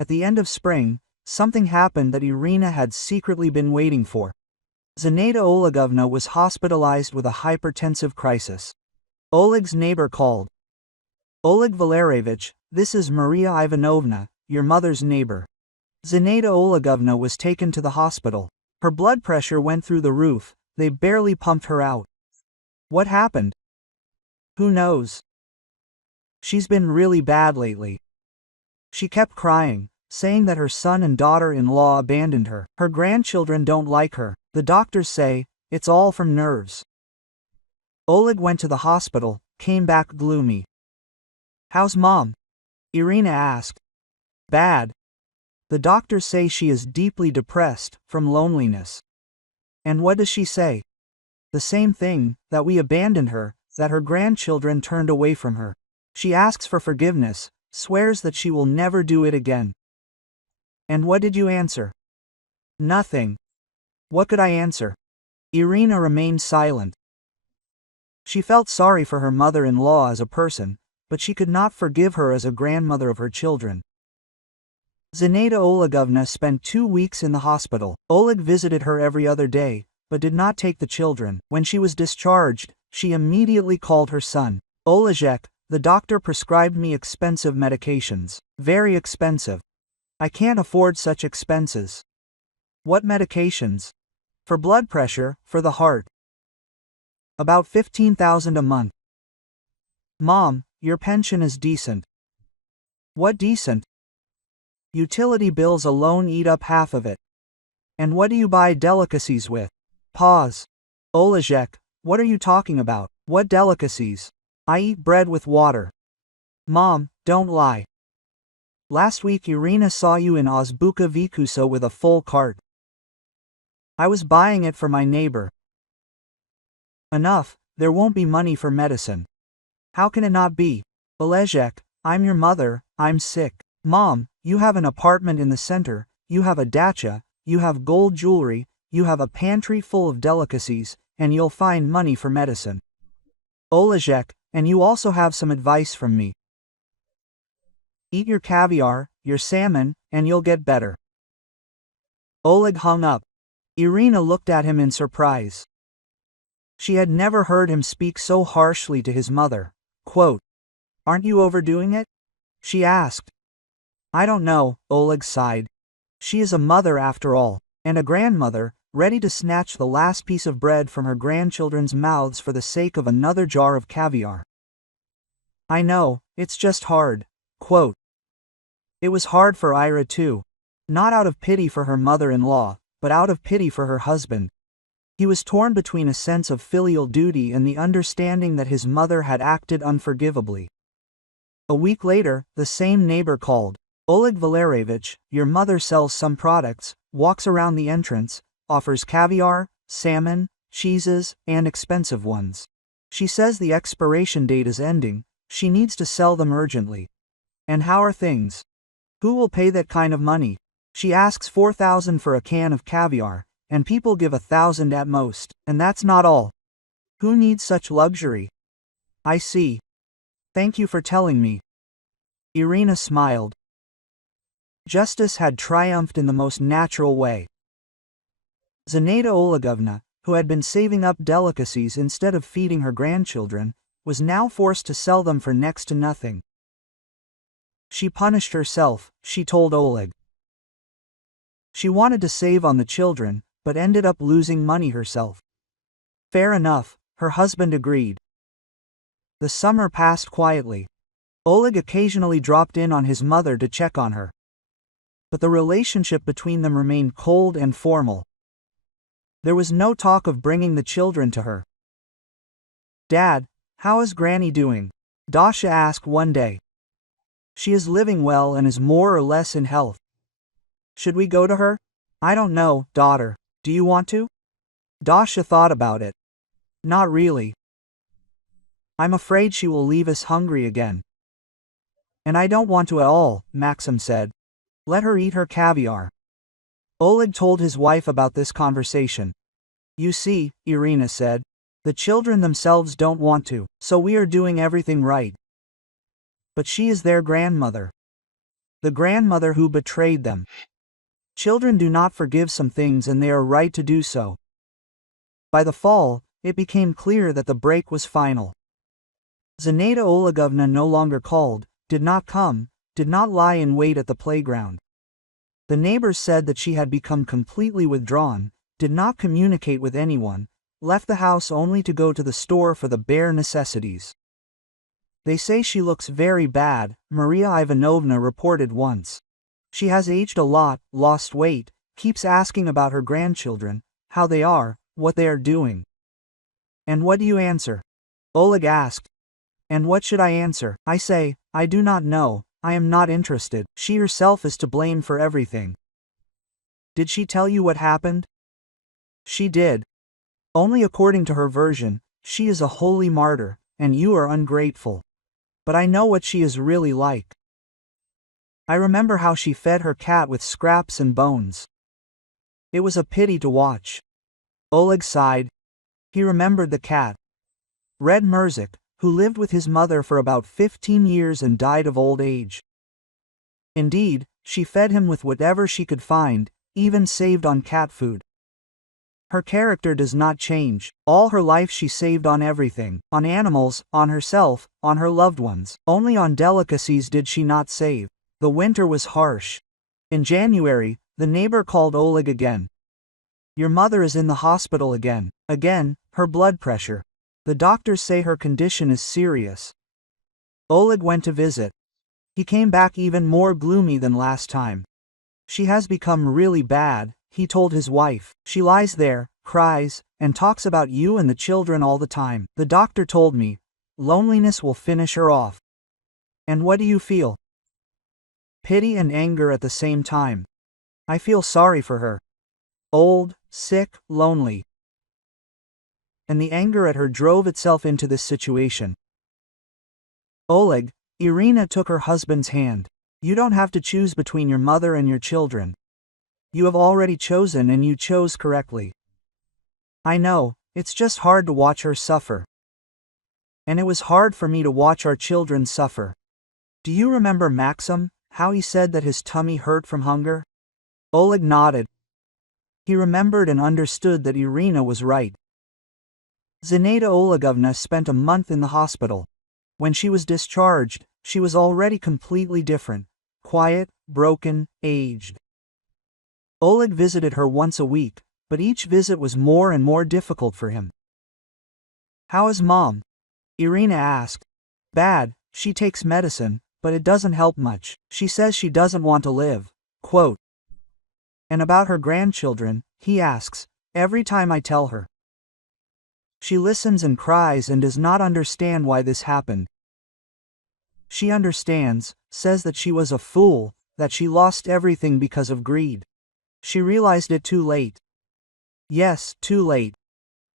At the end of spring, something happened that Irina had secretly been waiting for. Zinaida Olegovna was hospitalized with a hypertensive crisis. Oleg's neighbor called. "Oleg Valerievich, this is Maria Ivanovna, your mother's neighbor." Zinaida Olegovna was taken to the hospital. Her blood pressure went through the roof, they barely pumped her out. What happened? Who knows? She's been really bad lately. She kept crying, saying that her son and daughter-in-law abandoned her. Her grandchildren don't like her. The doctors say, it's all from nerves. Oleg went to the hospital, came back gloomy. "How's Mom?" Irina asked. "Bad. The doctors say she is deeply depressed, from loneliness." "And what does she say?" "The same thing, that we abandoned her, that her grandchildren turned away from her. She asks for forgiveness, swears that she will never do it again." "And what did you answer?" "Nothing." "What could I answer?" Irina remained silent. She felt sorry for her mother-in-law as a person, but she could not forgive her as a grandmother of her children. Zinaida Olegovna spent 2 weeks in the hospital. Oleg visited her every other day, but did not take the children. When she was discharged, she immediately called her son. "Olejek, the doctor prescribed me expensive medications. Very expensive. I can't afford such expenses." "What medications?" For blood pressure, for the heart. About 15,000 a month. Mom, your pension is decent. What decent? Utility bills alone eat up half of it. And what do you buy delicacies with? Pause. Olejek, what are you talking about? What delicacies? I eat bread with water. Mom, don't lie. Last week Irina saw you in Azbuka Vikusa with a full cart. I was buying it for my neighbor. Enough, there won't be money for medicine. How can it not be? Olejek, I'm your mother, I'm sick. Mom, you have an apartment in the center, you have a dacha, you have gold jewelry, you have a pantry full of delicacies, and you'll find money for medicine. Olejek, and you also have some advice from me. Eat your caviar, your salmon, and you'll get better. Oleg hung up. Irina looked at him in surprise. She had never heard him speak so harshly to his mother. Quote, "Aren't you overdoing it?" she asked. I don't know, Oleg sighed. She is a mother after all, and a grandmother, ready to snatch the last piece of bread from her grandchildren's mouths for the sake of another jar of caviar. I know, it's just hard. Quote, it was hard for Ira too. Not out of pity for her mother-in-law, but out of pity for her husband. He was torn between a sense of filial duty and the understanding that his mother had acted unforgivably. A week later, the same neighbor called. Oleg Valerievich, your mother sells some products, walks around the entrance, offers caviar, salmon, cheeses, and expensive ones. She says the expiration date is ending, she needs to sell them urgently. And how are things? Who will pay that kind of money? She asks 4,000 for a can of caviar, and people give 1,000 at most, and that's not all. Who needs such luxury? I see. Thank you for telling me. Irina smiled. Justice had triumphed in the most natural way. Zinaida Olegovna, who had been saving up delicacies instead of feeding her grandchildren, was now forced to sell them for next to nothing. She punished herself, she told Oleg. She wanted to save on the children, but ended up losing money herself. Fair enough, her husband agreed. The summer passed quietly. Oleg occasionally dropped in on his mother to check on her. But the relationship between them remained cold and formal. There was no talk of bringing the children to her. Dad, how is Granny doing? Dasha asked one day. She is living well and is more or less in health. Should we go to her? I don't know, daughter. Do you want to? Dasha thought about it. Not really. I'm afraid she will leave us hungry again. And I don't want to at all, Maxim said. Let her eat her caviar. Oleg told his wife about this conversation. You see, Irina said, the children themselves don't want to, so we are doing everything right. But she is their grandmother. The grandmother who betrayed them. Children do not forgive some things and they are right to do so. By the fall, it became clear that the break was final. Zinaida Olegovna no longer called, did not come, did not lie in wait at the playground. The neighbors said that she had become completely withdrawn, did not communicate with anyone, left the house only to go to the store for the bare necessities. They say she looks very bad, Maria Ivanovna reported once. She has aged a lot, lost weight, keeps asking about her grandchildren, how they are, what they are doing. And what do you answer? Oleg asked. And what should I answer? I say, I do not know, I am not interested. She herself is to blame for everything. Did she tell you what happened? She did. Only according to her version, she is a holy martyr, and you are ungrateful. But I know what she is really like. I remember how she fed her cat with scraps and bones. It was a pity to watch. Oleg sighed. He remembered the cat. Red Murzik, who lived with his mother for about 15 years and died of old age. Indeed, she fed him with whatever she could find, even saved on cat food. Her character does not change. All her life she saved on everything, on animals, on herself, on her loved ones. Only on delicacies did she not save. The winter was harsh. In January, the neighbor called Oleg again. Your mother is in the hospital again. Again, her blood pressure. The doctors say her condition is serious. Oleg went to visit. He came back even more gloomy than last time. She has become really bad, he told his wife. She lies there, cries, and talks about you and the children all the time. The doctor told me, loneliness will finish her off. And what do you feel? Pity and anger at the same time. I feel sorry for her. Old, sick, lonely. And the anger at her drove itself into this situation. Oleg, Irina took her husband's hand. You don't have to choose between your mother and your children. You have already chosen and you chose correctly. I know, it's just hard to watch her suffer. And it was hard for me to watch our children suffer. Do you remember Maxim, how he said that his tummy hurt from hunger? Oleg nodded. He remembered and understood that Irina was right. Zinaida Olegovna spent a month in the hospital. When she was discharged, she was already completely different, quiet, broken, aged. Oleg visited her once a week, but each visit was more and more difficult for him. How is Mom? Irina asked. Bad, she takes medicine, but it doesn't help much. She says she doesn't want to live. Quote. And about her grandchildren, he asks, every time I tell her. She listens and cries and does not understand why this happened. She understands, says that she was a fool, that she lost everything because of greed. She realized it too late. Yes, too late.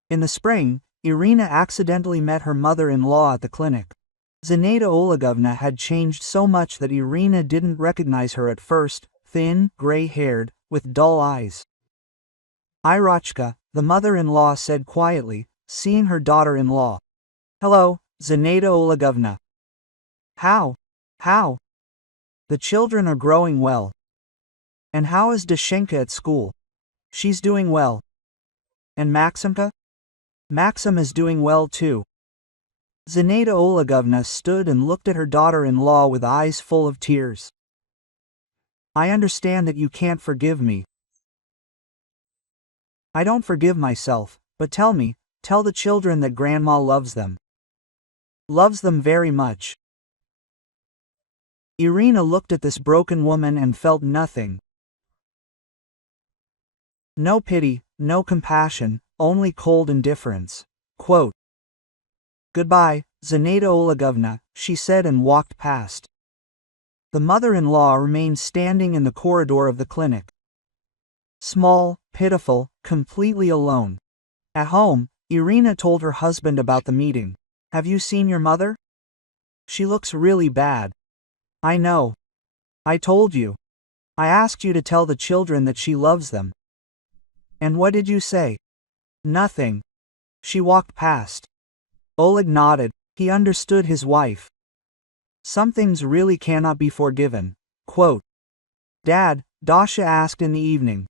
In the spring, Irina accidentally met her mother-in-law at the clinic. Zinaida Olegovna had changed so much that Irina didn't recognize her at first, thin, gray-haired, with dull eyes. Irochka, the mother-in-law said quietly, seeing her daughter-in-law. Hello, Zinaida Olegovna. How? The children are growing well. And how is Dashenka at school? She's doing well. And Maximka? Maxim is doing well too. Zinaida Olegovna stood and looked at her daughter-in-law with eyes full of tears. I understand that you can't forgive me. I don't forgive myself, but tell the children that Grandma loves them. Loves them very much. Irina looked at this broken woman and felt nothing. No pity, no compassion, only cold indifference. Quote. Goodbye, Zinaida Olegovna, she said and walked past. The mother-in-law remained standing in the corridor of the clinic. Small, pitiful, completely alone. At home, Irina told her husband about the meeting. Have you seen your mother? She looks really bad. I know. I told you. I asked you to tell the children that she loves them. And what did you say? Nothing. She walked past. Oleg nodded. He understood his wife. Some things really cannot be forgiven. Quote. Dad, Dasha asked in the evening.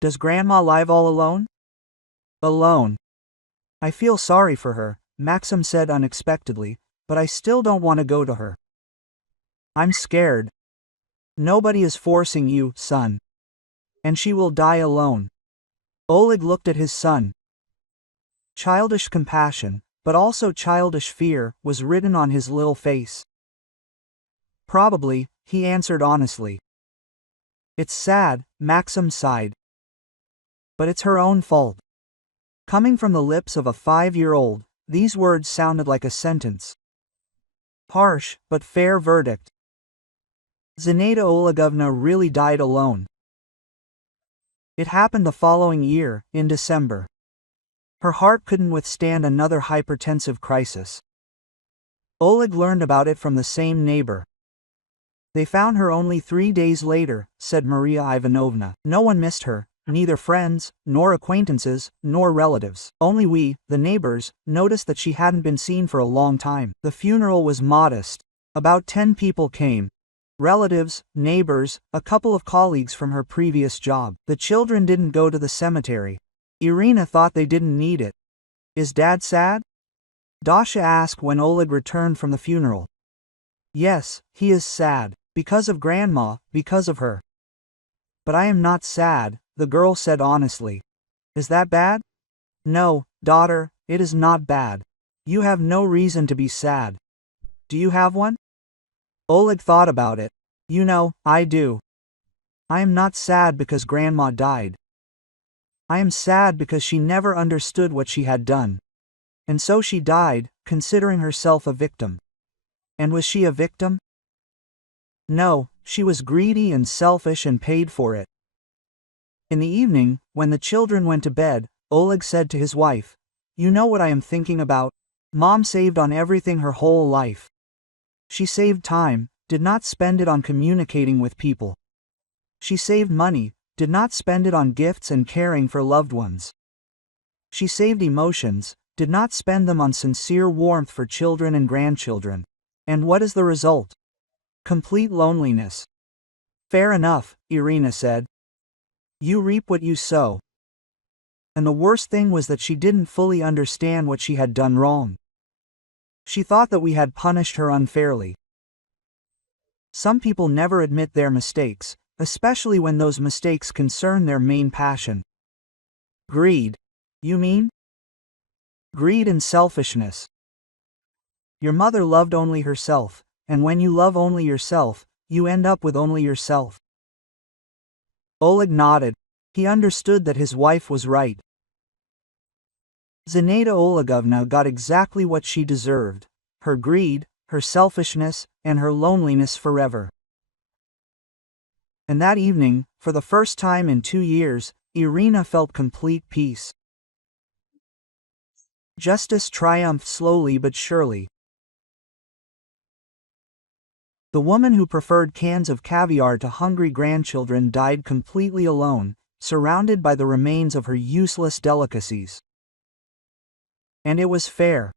Does Grandma live all alone? Alone. I feel sorry for her, Maxim said unexpectedly, but I still don't want to go to her. I'm scared. Nobody is forcing you, son. And she will die alone. Oleg looked at his son. Childish compassion, but also childish fear, was written on his little face. Probably, he answered honestly. It's sad, Maxim sighed. But it's her own fault. Coming from the lips of a 5-year-old, these words sounded like a sentence. Harsh, but fair verdict. Zinaida Olegovna really died alone. It happened the following year, in December. Her heart couldn't withstand another hypertensive crisis. Oleg learned about it from the same neighbor. They found her only 3 days later, said Maria Ivanovna. No one missed her, neither friends, nor acquaintances, nor relatives. Only we, the neighbors, noticed that she hadn't been seen for a long time. The funeral was modest. About 10 people came. Relatives, neighbors, a couple of colleagues from her previous job. The children didn't go to the cemetery. Irina thought they didn't need it. Is Dad sad? Dasha asked when Oleg returned from the funeral. Yes, he is sad. Because of Grandma, because of her. But I am not sad, the girl said honestly. Is that bad? No, daughter, it is not bad. You have no reason to be sad. Do you have one? Oleg thought about it. You know, I do. I am not sad because Grandma died. I am sad because she never understood what she had done. And so she died, considering herself a victim. And was she a victim? No, she was greedy and selfish and paid for it. In the evening, when the children went to bed, Oleg said to his wife, "You know what I am thinking about? Mom saved on everything her whole life. She saved time, did not spend it on communicating with people. She saved money, did not spend it on gifts and caring for loved ones. She saved emotions, did not spend them on sincere warmth for children and grandchildren. And what is the result? Complete loneliness." "Fair enough," Irina said. "You reap what you sow." And the worst thing was that she didn't fully understand what she had done wrong. She thought that we had punished her unfairly. Some people never admit their mistakes, especially when those mistakes concern their main passion. Greed. You mean? Greed and selfishness. Your mother loved only herself, and when you love only yourself, you end up with only yourself. Oleg nodded. He understood that his wife was right. Zinaida Olegovna got exactly what she deserved: her greed, her selfishness, and her loneliness forever. And that evening, for the first time in 2 years, Irina felt complete peace. Justice triumphed slowly but surely. The woman who preferred cans of caviar to hungry grandchildren died completely alone, surrounded by the remains of her useless delicacies. And it was fair.